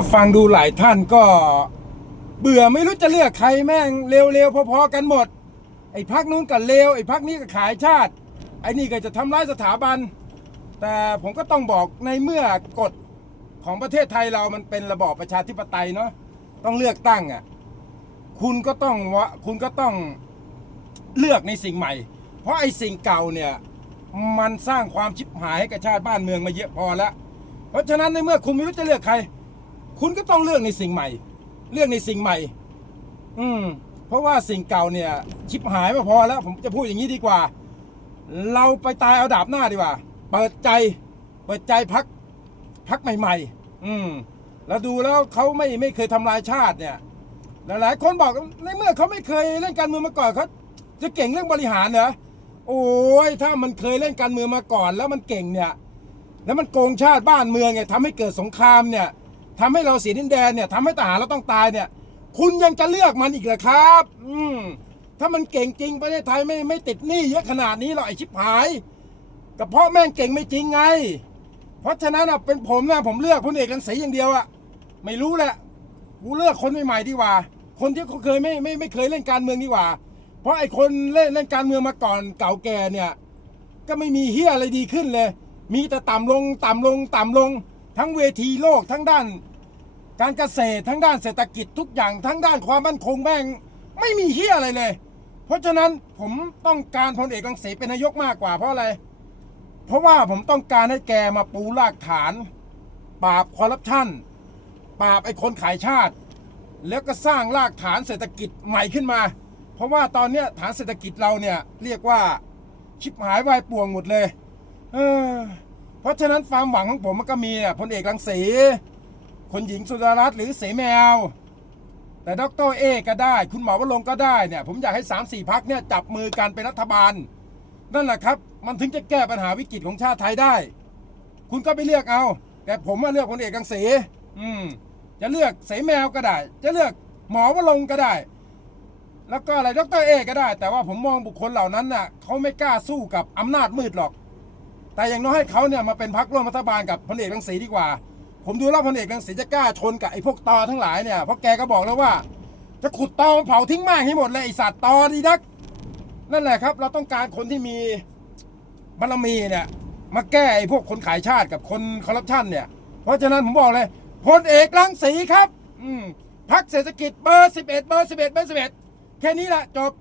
ก็ฟังดูหลายท่านก็ เบื่อไม่รู้จะเลือกใครแม่งเร็วๆพอๆกันหมด ไอ้พักนู้นก็เลวไอ้พักนี้ก็ขายชาติ ไอ้นี่ก็จะทำร้ายสถาบัน แต่ผมก็ต้องบอกในเมื่อกฎของประเทศไทยเรามันเป็นระบอบประชาธิปไตยเนาะต้องเลือกตั้งอะคุณก็ต้องวะคุณก็ต้องเลือกในสิ่งใหม่ เพราะไอ้สิ่งเก่าเนี่ยมันสร้างความชิบหายให้กับชาติบ้านเมืองมาเยอะพอแล้ว เพราะฉะนั้นในเมื่อคุณไม่รู้จะเลือกใคร คุณก็ต้องเลือกในสิ่งใหม่ เลือกในสิ่งใหม่ อืม เพราะว่าสิ่งเก่าเนี่ย ชิบหายมาพอแล้ว ผมจะพูดอย่างนี้ดีกว่า เราไปตายเอาดาบหน้าดีกว่า เปิดใจ เปิดใจพักพักใหม่ ๆ อืม แล้วดูแล้วเขาไม่ไม่เคยทำลายชาติเนี่ย หลายๆคนบอกในเมื่อเขาไม่เคยเล่นการเมืองมาก่อนเขาจะเก่งเรื่องบริหารเหรอ โอ้ย ถ้ามันเคยเล่นการเมืองมาก่อน แล้วมันเก่งเนี่ย แล้วมันโกงชาติบ้านเมืองไงทำให้เกิดสงครามเนี่ย ทำให้เราเสียดินแดนเนี่ยทำให้ทหารเราต้องตายเนี่ย คุณยังจะเลือกมันอีกเหรอครับ อืมถ้ามันเก่งจริงประเทศไทยไม่ไม่ติดหนี้เยอะขนาดนี้หรอกไอชิบหายก็เพราะแม่งเก่งไม่จริงไง เพราะฉะนั้นอะเป็นผมนะผมเลือกพลเอกรังสีอย่างเดียวอะไม่รู้แหละกูเลือกคนใหม่ๆดีกว่า คนที่เขาเคยไม่ไม่ไม่เคยเล่นการเมืองดีกว่า เพราะไอ้คนเล่นเล่นการเมืองมาก่อนเก่าแก่เนี่ย ก็ไม่มีเฮียอะไรดีขึ้นเลย มีแต่ต่ำลงต่ำลงต่ำลง ทั้งเวทีโลกทั้งด้าน การเกษตรทั้งด้านเศรษฐกิจทุกอย่างทั้งด้านความมั่นคงแม่งไม่มีเฮียอะไรเลย เพราะฉะนั้นผมต้องการพลเอกรังสีเป็นนายกมากกว่าเพราะอะไร เพราะว่าผมต้องการให้แกมาปูรากฐาน ปราบคอร์รัปชันปราบไอ้คนขายชาติ แล้วก็สร้างรากฐานเศรษฐกิจใหม่ขึ้นมา เพราะว่าตอนเนี้ยฐานเศรษฐกิจเราเนี่ยเรียกว่าชิบหายวายป่วงหมดเลย เออ เพราะฉะนั้นความหวังของผมมันก็มีอะพลเอกรังสี คนหญิงสุดารัตน์หรือเสแมว แต่ดรเอก็ได้ คุณหมอวรงก็ได้เนี่ยผมอยากให้สามสี่พักเนี่ยจับมือกันเป็นรัฐบาล นั่นแหละครับ มันถึงจะแก้ปัญหาวิกฤตของชาติไทยได้ คุณก็ไปเลือกเอา แต่ผมมาเลือกพลเอกรังสีอืมจะเลือกเสแมวก็ได้ จะเลือกหมอวรงก็ได้ แล้วก็อะไรดรเอก็ได้ แต่ว่าผมมองบุคคลเหล่านั้นน่ะเขาไม่กล้าสู้กับอำนาจมืดหรอก แต่อย่างน้อยให้เขาเนี่ยมาเป็นพักร่วมรัฐบาลกับพลเอกรังสีดีกว่า ผมดูแล้วพลเอกรังสีจะกล้าชนกับไอ้พวกตอทั้งหลายเนี่ยเพราะแกก็บอกแล้วว่า จะขุดตอมาเผาทิ้งม่งให้หมดเลยไอสัตว์ตอดีนัก นั่นแหละครับ เราต้องการคนที่มีบารมีเนี่ย มาแก้ไอ้พวกคนขายชาติกับคนคอร์รัปชันเนี่ย เพราะฉะนั้นผมบอกเลยพลเอกรังสีครับ อืมพักเศรษฐกิจเบอร์สิบเอ็ดเบอร์สิบเอ็ดเบอร์สิบเอ็ดแค่นี้แหละจบ